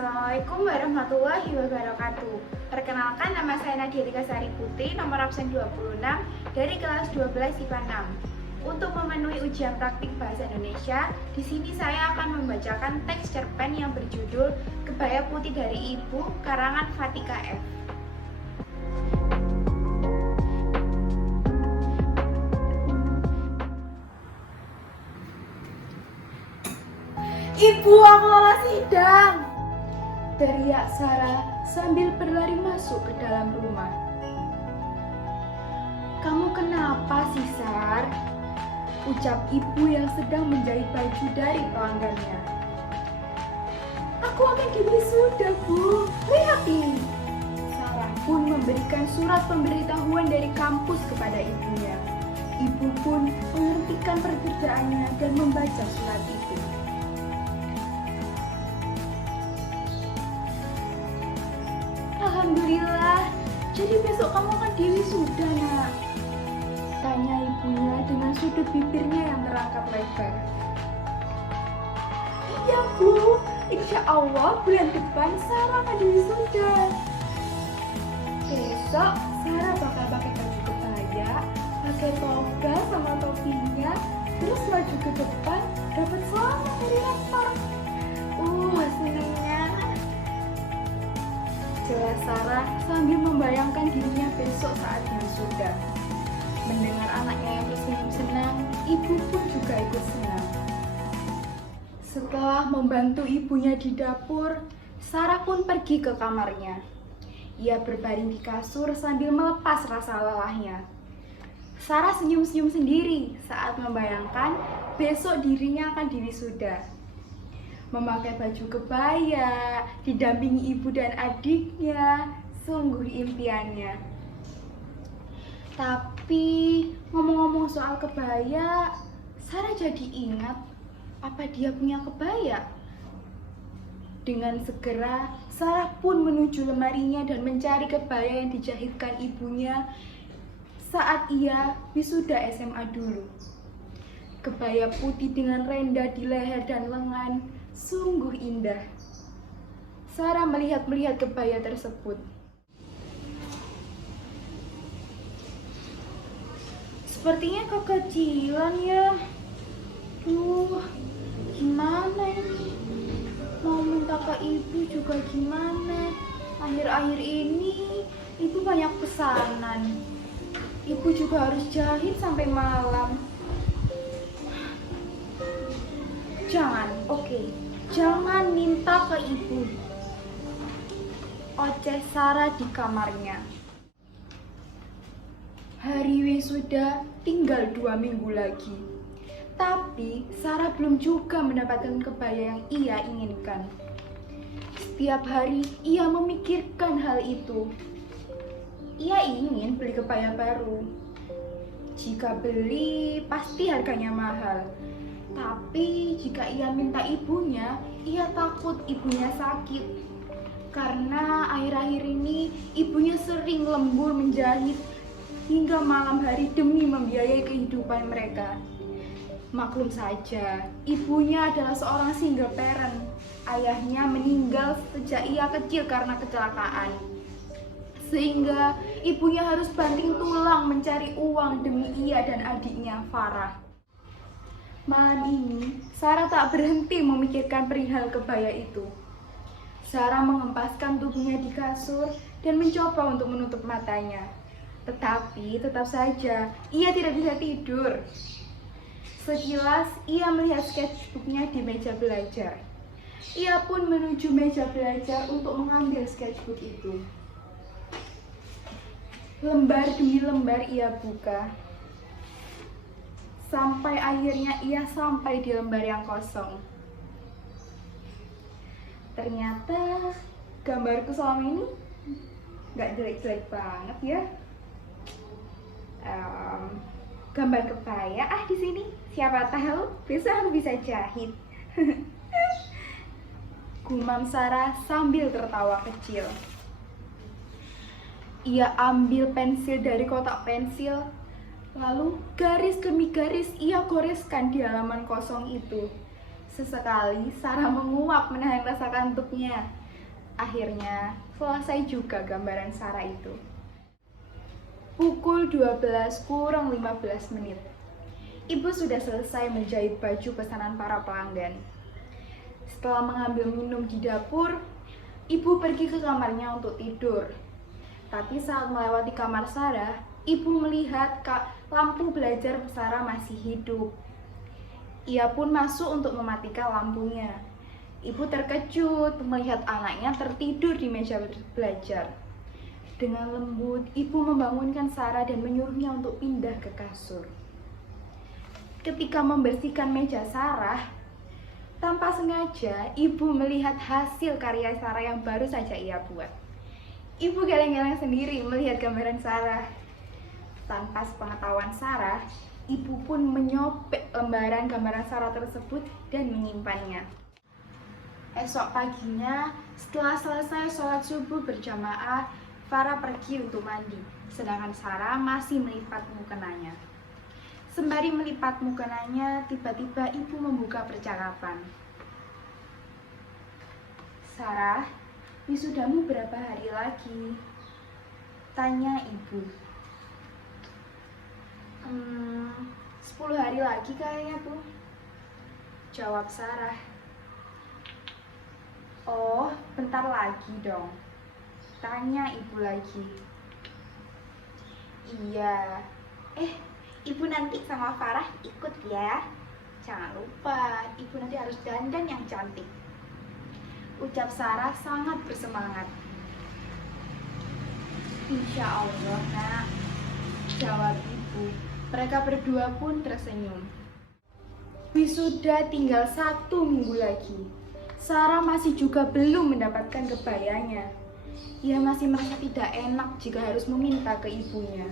Assalamualaikum warahmatullahi wabarakatuh. Perkenalkan, nama saya Nadia Tika Sari Putri, nomor absen 26 dari kelas 12 IPA 6. Untuk memenuhi ujian praktik bahasa Indonesia, di sini saya akan membacakan teks cerpen yang berjudul Kebaya Putih dari Ibu, karangan Fatika F. Ibu, aku lelah sidang! Teriak Sarah sambil berlari masuk ke dalam rumah. Kamu kenapa sih, Sar? Ucap ibu yang sedang menjahit baju dari pelanggannya. Aku akan diwisuda, Bu. Lihat ini. Sarah pun memberikan surat pemberitahuan dari kampus kepada ibunya. Ibu pun menghentikan pekerjaannya dan membaca surat itu. Alhamdulillah, jadi besok kamu akan diwisuda, Nak. Tanya ibunya dengan sudut bibirnya yang terangkat lebar. Iya, Bu. Insya Allah bulan depan Sarah akan diwisuda. Besok Sarah bakal pakai baju kebaya, pakai toga sama topinya, terus maju ke depan dapat selamat dari rektor. Senengnya. Jelas Sarah sambil membayangkan dirinya besok saat wisuda. Mendengar anaknya yang tersenyum senang, ibu pun juga ikut senang. Setelah membantu ibunya di dapur, Sarah pun pergi ke kamarnya. Ia berbaring di kasur sambil melepas rasa lelahnya. Sarah senyum-senyum sendiri saat membayangkan besok dirinya akan diwisuda. Memakai baju kebaya, didampingi ibu dan adiknya, sungguh impiannya. Tapi ngomong-ngomong soal kebaya, Sarah jadi ingat apa dia punya kebaya. Dengan segera, Sarah pun menuju lemarinya dan mencari kebaya yang dijahitkan ibunya saat ia wisuda SMA dulu. Kebaya putih dengan renda di leher dan lengan, sungguh indah. Sarah melihat kebaya tersebut. Sepertinya kekecilan ya. Gimana ini? Mau minta ke ibu juga gimana? Akhir-akhir ini ibu banyak pesanan. Ibu juga harus jahit sampai malam. Jangan minta ke ibu. Oceh Sarah di kamarnya. Hari wisuda tinggal 2 minggu lagi. Tapi Sarah belum juga mendapatkan kebaya yang ia inginkan. Setiap hari ia memikirkan hal itu. Ia ingin beli kebaya baru. Jika beli, pasti harganya mahal. Tapi jika ia minta ibunya, ia takut ibunya sakit. Karena akhir-akhir ini ibunya sering lembur menjahit hingga malam hari demi membiayai kehidupan mereka. Maklum saja, ibunya adalah seorang single parent. Ayahnya meninggal sejak ia kecil karena kecelakaan. Sehingga ibunya harus banting tulang mencari uang demi ia dan adiknya, Farah. Malam ini, Sarah tak berhenti memikirkan perihal kebaya itu. Sarah mengempaskan tubuhnya di kasur dan mencoba untuk menutup matanya. Tetapi tetap saja, ia tidak bisa tidur. Sekilas, ia melihat sketchbooknya di meja belajar. Ia pun menuju meja belajar untuk mengambil sketchbook itu. Lembar demi lembar ia buka. Sampai akhirnya ia sampai di lembar yang kosong. Ternyata gambarku selama ini gak jelek-jelek banget ya. Gambar kebaya di sini. Siapa tahu besok aku bisa jahit. Gumam Sarah sambil tertawa kecil. Ia ambil pensil dari kotak pensil, lalu garis demi garis ia goreskan di halaman kosong itu. Sesekali Sarah menguap menahan rasa kantuknya. Akhirnya selesai juga gambaran Sarah itu. Pukul 12 kurang 15 menit. Ibu sudah selesai menjahit baju pesanan para pelanggan. Setelah mengambil minum di dapur, ibu pergi ke kamarnya untuk tidur. Tapi saat melewati kamar Sarah, ibu melihat lampu belajar Sarah masih hidup. Ia pun masuk untuk mematikan lampunya. Ibu terkejut melihat anaknya tertidur di meja belajar. Dengan lembut, ibu membangunkan Sarah dan menyuruhnya untuk pindah ke kasur. Ketika membersihkan meja Sarah, tanpa sengaja ibu melihat hasil karya Sarah yang baru saja ia buat. Ibu geleng-geleng sendiri melihat gambaran Sarah. Tanpa sepengetahuan Sarah, ibu pun menyobek lembaran gambaran Sarah tersebut dan menyimpannya. Esok paginya, setelah selesai sholat subuh berjamaah, Farah pergi untuk mandi, sedangkan Sarah masih melipat mukenanya. Sembari melipat mukenanya, tiba-tiba ibu membuka percakapan. Sarah, wisudamu berapa hari lagi? Tanya ibu. 10 hari lagi kayaknya, Bu. Jawab Sarah. Oh, bentar lagi dong. Tanya ibu lagi. Iya. Ibu nanti sama Farah ikut ya. Jangan lupa, ibu nanti harus dandan yang cantik. Ucap Sarah sangat bersemangat. Insya Allah, nak. Jawab ibu. Mereka berdua pun tersenyum. Wisuda tinggal 1 minggu lagi. Sarah masih juga belum mendapatkan kebayanya. Ia masih merasa tidak enak jika harus meminta ke ibunya.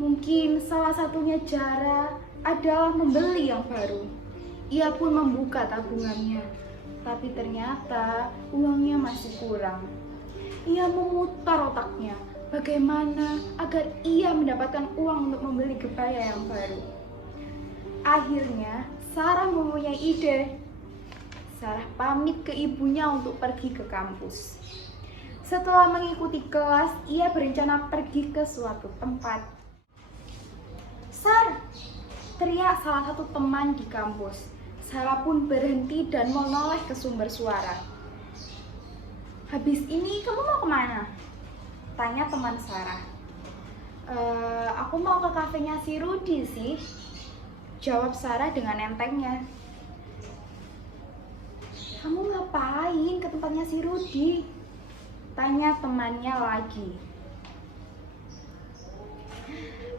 Mungkin salah satunya cara adalah membeli yang baru. Ia pun membuka tabungannya, tapi ternyata uangnya masih kurang. Ia memutar otaknya, bagaimana agar ia mendapatkan uang untuk membeli kebaya yang baru. Akhirnya, Sarah mempunyai ide. Sarah pamit ke ibunya untuk pergi ke kampus. Setelah mengikuti kelas, ia berencana pergi ke suatu tempat. Sar! Teriak salah satu teman di kampus. Sarah pun berhenti dan menoleh ke sumber suara. Habis ini kamu mau kemana? Tanya teman Sarah. Aku mau ke kafenya si Rudy sih. Jawab Sarah dengan entengnya. Kamu ngapain ke tempatnya si Rudy? Tanya temannya lagi.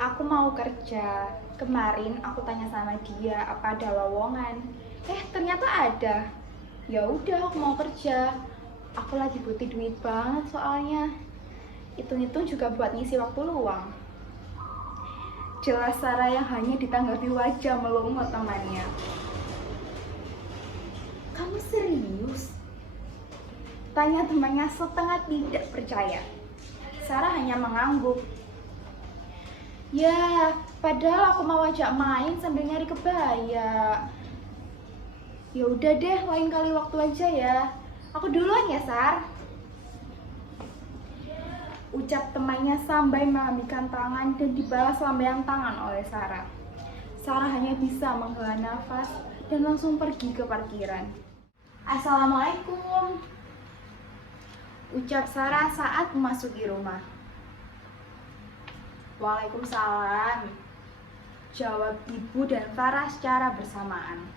Aku mau kerja. Kemarin aku tanya sama dia apa ada lowongan. Ternyata ada. Ya udah, aku mau kerja. Aku lagi butuh duit banget soalnya. Hitung-hitung juga buat ngisi waktu luang. Jelas Sarah yang hanya ditanggapi wajah melongo temannya. Kamu serius? Tanya temannya setengah tidak percaya. Sarah hanya mengangguk. Ya, padahal aku mau ajak main sambil nyari kebaya. Ya udah deh, lain kali waktu aja ya. Aku duluan ya, Sar. Ucap temannya sambil melambaikan tangan dan dibalas lambaian tangan oleh Sarah. Sarah hanya bisa menghela nafas dan langsung pergi ke parkiran. Assalamualaikum. Ucap Sarah saat memasuki rumah. Waalaikumsalam. Jawab ibu dan Farah secara bersamaan.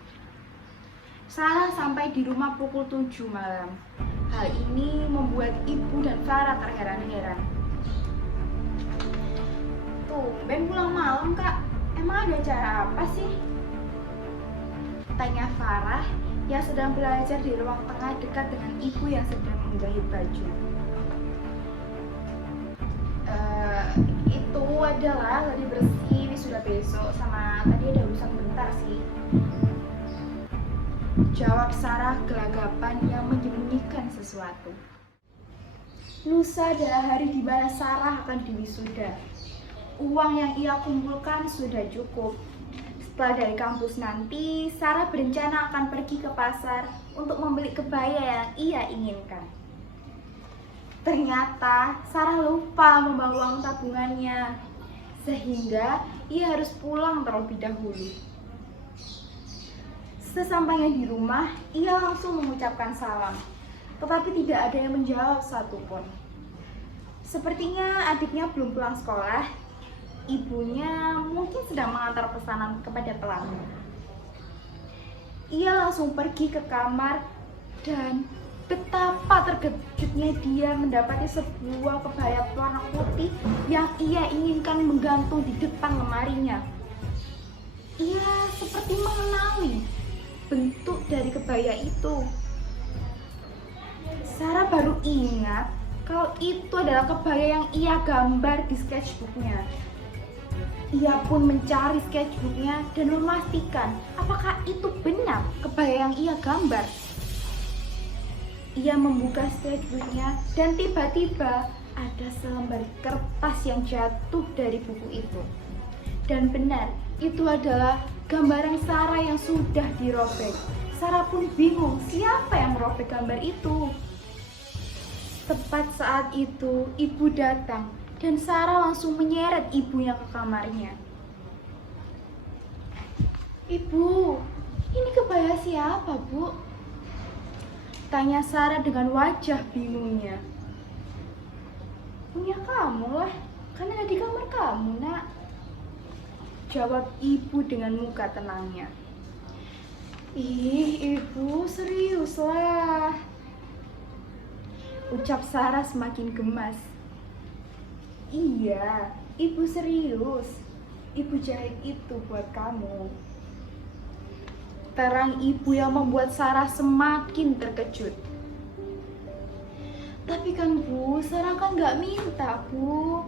Sarah sampai di rumah pukul 7 malam. Hal ini membuat ibu dan Farah terheran-heran. Tumben pulang malam, Kak. Emang ada acara apa sih? Tanya Farah yang sedang belajar di ruang tengah dekat dengan ibu yang sedang menjahit baju. Itu adalah lagi bersih wisuda besok, sama tadi ada urusan bentar sih. Jawab Sarah gelagapan yang menyembunyikan sesuatu. Lusa adalah hari di mana Sarah akan diwisuda. Uang yang ia kumpulkan sudah cukup. Setelah dari kampus nanti, Sarah berencana akan pergi ke pasar untuk membeli kebaya yang ia inginkan. Ternyata Sarah lupa membawa uang tabungannya, sehingga ia harus pulang terlebih dahulu. Sesampainya di rumah, ia langsung mengucapkan salam, tetapi tidak ada yang menjawab satupun. Sepertinya adiknya belum pulang sekolah, ibunya mungkin sedang mengantar pesanan kepada pelanggan. Ia langsung pergi ke kamar dan betapa terkejutnya dia mendapati sebuah kebaya warna putih yang ia inginkan menggantung di depan lemarinya. Ia seperti mengenali bentuk dari kebaya itu. Sarah baru ingat kalau itu adalah kebaya yang ia gambar di sketchbooknya. Ia pun mencari sketchbooknya dan memastikan apakah itu benar kebaya yang ia gambar. Ia membuka sketchbooknya dan tiba-tiba ada selembar kertas yang jatuh dari buku itu. Dan benar, itu adalah gambaran Sarah yang sudah dirobek. Sarah pun bingung siapa yang merobek gambar itu. Tepat saat itu, ibu datang dan Sarah langsung menyeret ibunya ke kamarnya. "Ibu, ini kebaya siapa, Bu?" tanya Sarah dengan wajah bingungnya. "Punya kamu lah, kan ada di kamar kamu, Nak," jawab ibu dengan muka tenangnya. "Ih, Ibu, seriuslah," ucap Sarah semakin gemas. "Iya, Ibu serius. Ibu jahit itu buat kamu." Terang ibu yang membuat Sarah semakin terkejut. "Tapi kan Bu, Sarah kan gak minta, Bu,"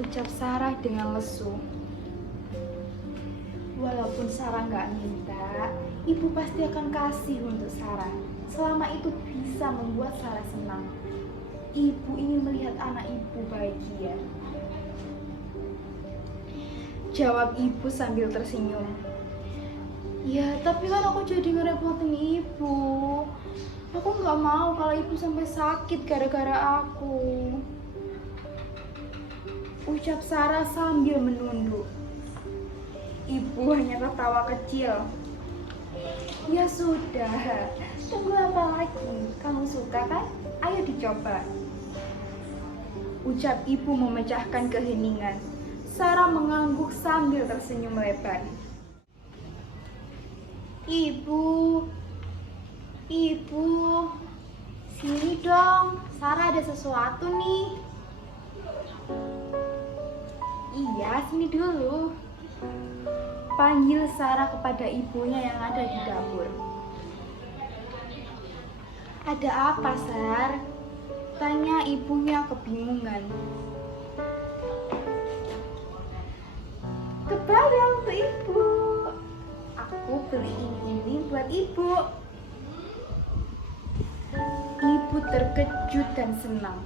ucap Sarah dengan lesu. Walaupun Sarah gak minta, ibu pasti akan kasih untuk Sarah selama itu bisa membuat Sarah senang. Ibu ingin melihat anak ibu bahagia, jawab ibu sambil tersenyum. "Ya, tapi kan aku jadi ngerepotin ibu. Aku gak mau kalau ibu sampai sakit gara-gara aku," ucap Sarah sambil menunduk. Ibu hanya tertawa kecil. "Ya sudah, tunggu apa lagi? Kamu suka kan? Ayo dicoba," ucap ibu memecahkan keheningan. Sarah mengangguk sambil tersenyum lebar. "Ibu, Ibu, sini dong, Sarah ada sesuatu nih." "Iya, sini dulu," panggil Sarah kepada ibunya yang ada di dapur. "Ada apa, Sar?" tanya ibunya kebingungan. "Kebaya untuk ibu. Aku beliin ini buat ibu." Ibu terkejut dan senang.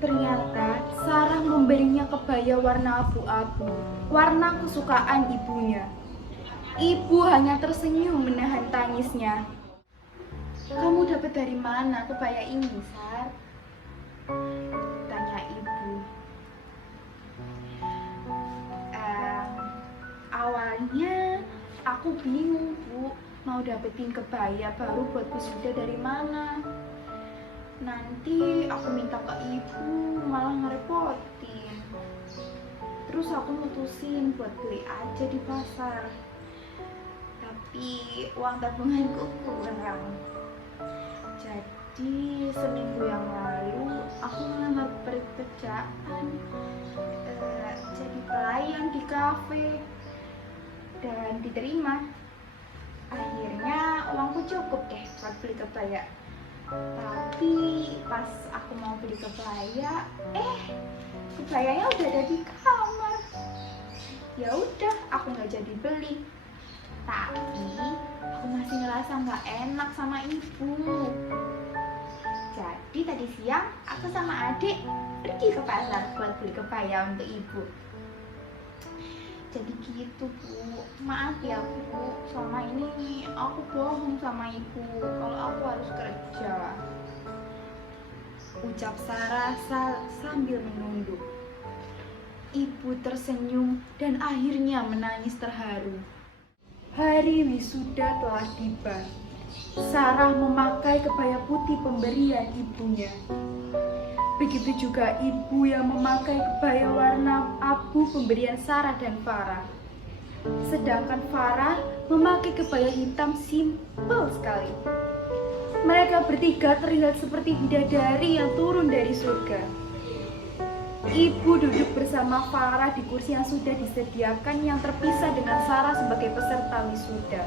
Ternyata Sarah memberinya kebaya warna abu-abu, warna kesukaan ibunya. Ibu hanya tersenyum menahan tangisnya. "Kamu dapat dari mana kebaya ini, Sar?" tanya ibu. Awalnya aku bingung, Bu, mau dapetin kebaya baru buat wisuda dari mana. Nanti aku minta ke ibu malah ngerepotin. Terus aku mutusin buat beli aja di pasar. Tapi uang tabunganku kurang. Jadi seminggu yang lalu aku melamar pekerjaan jadi pelayan di kafe dan diterima. Akhirnya uangku cukup deh buat beli kebaya. Tapi pas aku mau beli kebaya, kebayanya udah ada di kamar. Ya udah, aku nggak jadi beli. Tapi aku masih ngerasa nggak enak sama ibu. Jadi tadi siang aku sama adik pergi ke pasar buat beli kebaya untuk ibu. jadi gitu Bu. Maaf ya Bu, selama ini aku bohong sama ibu kalau aku harus kerja. Ucap Sarah sambil menunduk. Ibu tersenyum dan akhirnya menangis terharu. Hari wisuda telah tiba. Sarah memakai kebaya putih pemberian ibunya. Begitu juga ibu yang memakai kebaya warna abu pemberian Sarah dan Farah. Sedangkan Farah memakai kebaya hitam simpel sekali. Mereka bertiga terlihat seperti bidadari yang turun dari surga. Ibu duduk bersama Farah di kursi yang sudah disediakan yang terpisah dengan Sarah sebagai peserta wisuda.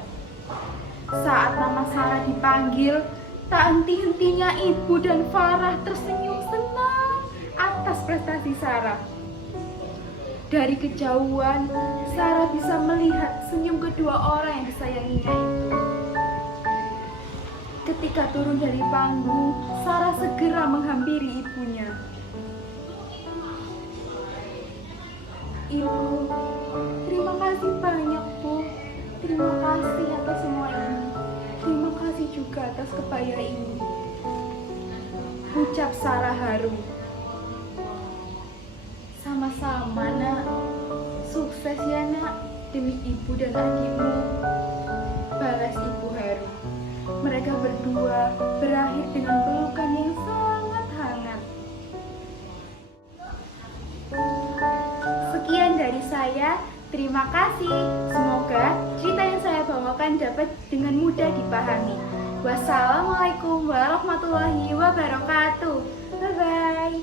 Saat nama Sarah dipanggil, tak henti-hentinya ibu dan Farah tersenyum senang atas prestasi Sarah. Dari kejauhan, Sarah bisa melihat senyum kedua orang yang disayanginya itu. Ketika turun dari panggung, Sarah segera menghampiri ibunya. Ibu, terima kasih banyak Bu. Terima kasih atas semua ini. Terima kasih juga atas kebaya ini. Ucap Sarah haru. Sama-sama nak. Sukses ya nak. Demi ibu dan adikmu. Balas ibu haru. Mereka berdua berakhir dengan pelukan yang sangat hangat. Sekian dari saya. Terima kasih. Semoga cerita yang saya bawakan dapat dengan mudah dipahami. Wassalamualaikum warahmatullahi wabarakatuh. Bye-bye.